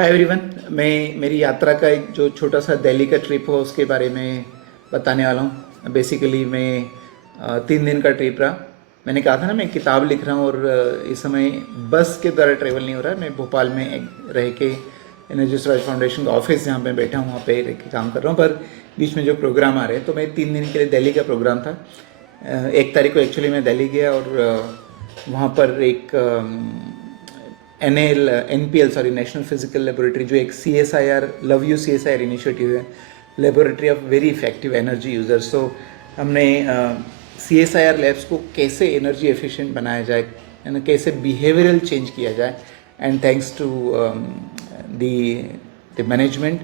Hi everyone. मैं मेरी यात्रा का एक जो छोटा सा दिल्ली का ट्रिप हो उसके बारे में बताने वाला हूँ। बेसिकली मैं 3 दिन का ट्रिप रहा। मैंने कहा था ना मैं किताब लिख रहा हूँ और इस समय बस के द्वारा ट्रेवल नहीं हो रहा है। मैं भोपाल में रह के एनर्जी स्वराज फाउंडेशन का ऑफिस जहाँ पे बैठा हूँ वहाँ पे रह के काम कर रहा हूँ। पर बीच में जो प्रोग्राम आ रहे हैं तो मैं 3 दिन के लिए दिल्ली का प्रोग्राम था। 1 तारीख को एक्चुअली मैं दिल्ली गया और वहाँ पर एक NPL sorry national physical laboratory जो एक CSIR love you CSIR initiative है, laboratory of very effective energy users. तो हमने CSIR लैब्स को कैसे एनर्जी एफिशिएंट बनाया जाए, है ना, कैसे बिहेवियरल चेंज किया जाए। And thanks to the management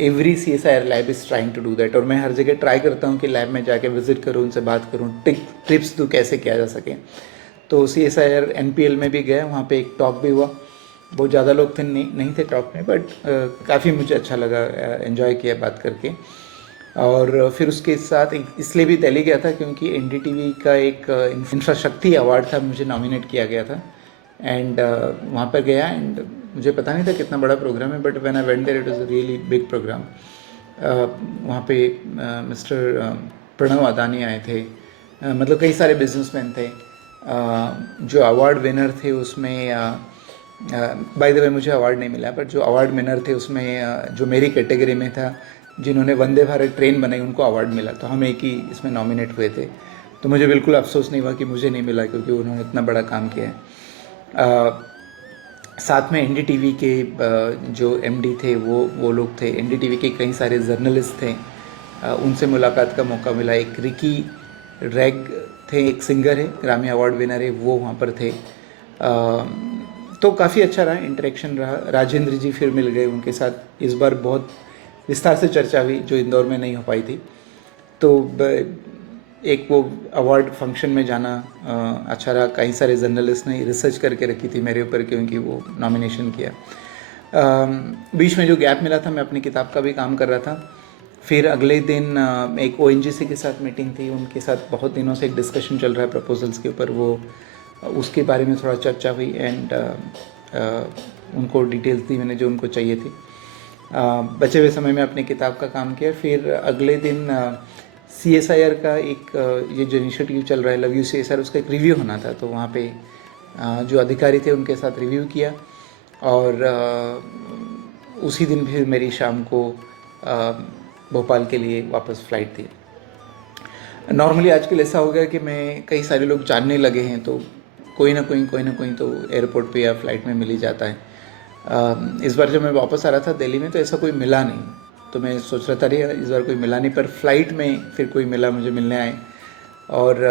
every CSIR lab is trying to do that. और मैं हर जगह ट्राई करता हूँ कि लैब में जाके विजिट करूँ, उनसे बात करूँ, टिप्स दूँ कैसे किया जा सके। तो CSIR NPL में भी गया, वहाँ पे एक टॉक भी हुआ। बहुत ज़्यादा लोग थे नहीं थे टॉक में, बट काफ़ी मुझे अच्छा लगा, एंजॉय किया बात करके। और फिर उसके साथ इसलिए भी दिल्ली गया था क्योंकि NDTV का एक इंफ्राशक्ति अवार्ड था, मुझे नॉमिनेट किया गया था। एंड वहाँ पर गया एंड मुझे पता नहीं था कितना बड़ा प्रोग्राम है, but when I went there it was a really big programme. वहाँ पे मिस्टर प्रणव अदानी आए थे, मतलब कई सारे बिजनेसमैन थे। जो अवार्ड विनर थे उसमें बाय द वे मुझे अवार्ड नहीं मिला, बट जो अवार्ड विनर थे उसमें जो मेरी कैटेगरी में था, जिन्होंने वंदे भारत ट्रेन बनाई, उनको अवार्ड मिला। तो हम एक ही इसमें नॉमिनेट हुए थे। तो मुझे बिल्कुल अफसोस नहीं हुआ कि मुझे नहीं मिला, क्योंकि उन्होंने इतना बड़ा काम किया है। साथ में NDTV के जो MD थे वो लोग थे। NDTV के कई सारे जर्नलिस्ट थे, उनसे मुलाकात का मौका मिला। एक रिकी रैग थे, एक सिंगर है, ग्रामी अवार्ड विनर है, वो वहाँ पर थे। तो काफ़ी अच्छा रहा, इंटरेक्शन रहा। राजेंद्र जी फिर मिल गए, उनके साथ इस बार बहुत विस्तार से चर्चा हुई जो इंदौर में नहीं हो पाई थी। तो एक वो अवार्ड फंक्शन में जाना अच्छा रहा। कई सारे जर्नलिस्ट ने रिसर्च करके रखी थी मेरे ऊपर क्योंकि वो नॉमिनेशन किया। बीच में जो गैप मिला था, मैं अपनी किताब का भी काम कर रहा था। फिर अगले दिन एक ONGC के साथ मीटिंग थी, उनके साथ बहुत दिनों से एक डिस्कशन चल रहा है प्रपोजल्स के ऊपर, वो उसके बारे में थोड़ा चर्चा हुई। एंड उनको डिटेल्स दी मैंने जो उनको चाहिए थी। बचे हुए समय में अपनी किताब का काम किया। फिर अगले दिन CSIR का एक ये जो इनिशिएटिव चल रहा है लव यू CSIR, उसका एक रिव्यू होना था। तो वहाँ पे जो अधिकारी थे उनके साथ रिव्यू किया। और उसी दिन फिर मेरी शाम को भोपाल के लिए वापस फ़्लाइट थी। नॉर्मली आजकल ऐसा हो गया कि मैं कई सारे लोग जानने लगे हैं, तो कोई ना कोई तो एयरपोर्ट पे या फ़्लाइट में मिल ही जाता है। इस बार जब मैं वापस आ रहा था दिल्ली में तो ऐसा कोई मिला नहीं। तो मैं सोच रहा था अरे इस बार कोई मिला नहीं, पर फ्लाइट में फिर कोई मिला, मुझे मिलने आए। और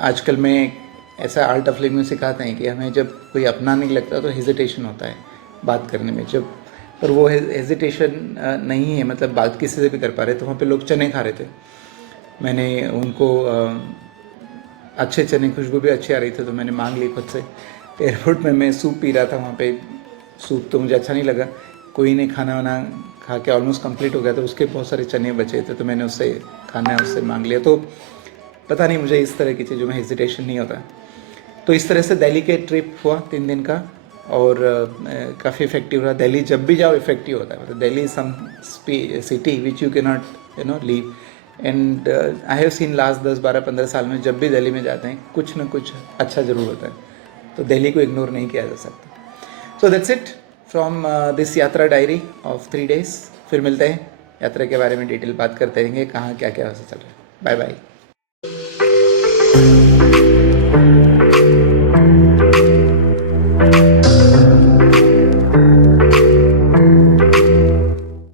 आजकल में ऐसा आर्ट ऑफ लिविंग में सिखाते हैं कि हमें जब कोई अपना नहीं लगता तो हेजिटेशन होता है बात करने में। जब पर वो हेजिटेशन नहीं है, मतलब बात किसी से भी कर पा रहे। तो वहाँ पे लोग चने खा रहे थे, मैंने उनको अच्छे चने, खुशबू भी अच्छी आ रही थी, तो मैंने मांग ली खुद से। एयरपोर्ट में मैं सूप पी रहा था, वहाँ पे सूप तो मुझे अच्छा नहीं लगा। कोई ने खाना वाना खा के ऑलमोस्ट कंप्लीट हो गया, तो उसके बहुत सारे चने बचे थे, तो मैंने उससे खाना उससे मांग लिया। तो पता नहीं, मुझे इस तरह की चीज़ों में हेजिटेशन नहीं होता। तो इस तरह से दिल्ली के ट्रिप हुआ 3 दिन का, और काफ़ी इफेक्टिव रहा। दिल्ली जब भी जाओ इफेक्टिव होता है, मतलब Delhi is some city which you can not leave. And I have seen last 10-12-15 साल में जब भी दिल्ली में जाते हैं कुछ ना कुछ अच्छा ज़रूर होता है। तो दिल्ली को इग्नोर नहीं किया जा सकता। So that's it from this यात्रा डायरी ऑफ 3 days। फिर मिलते हैं, यात्रा के बारे में डिटेल बात करते रहेंगे, कहाँ क्या क्या चल रहा है। Bye bye.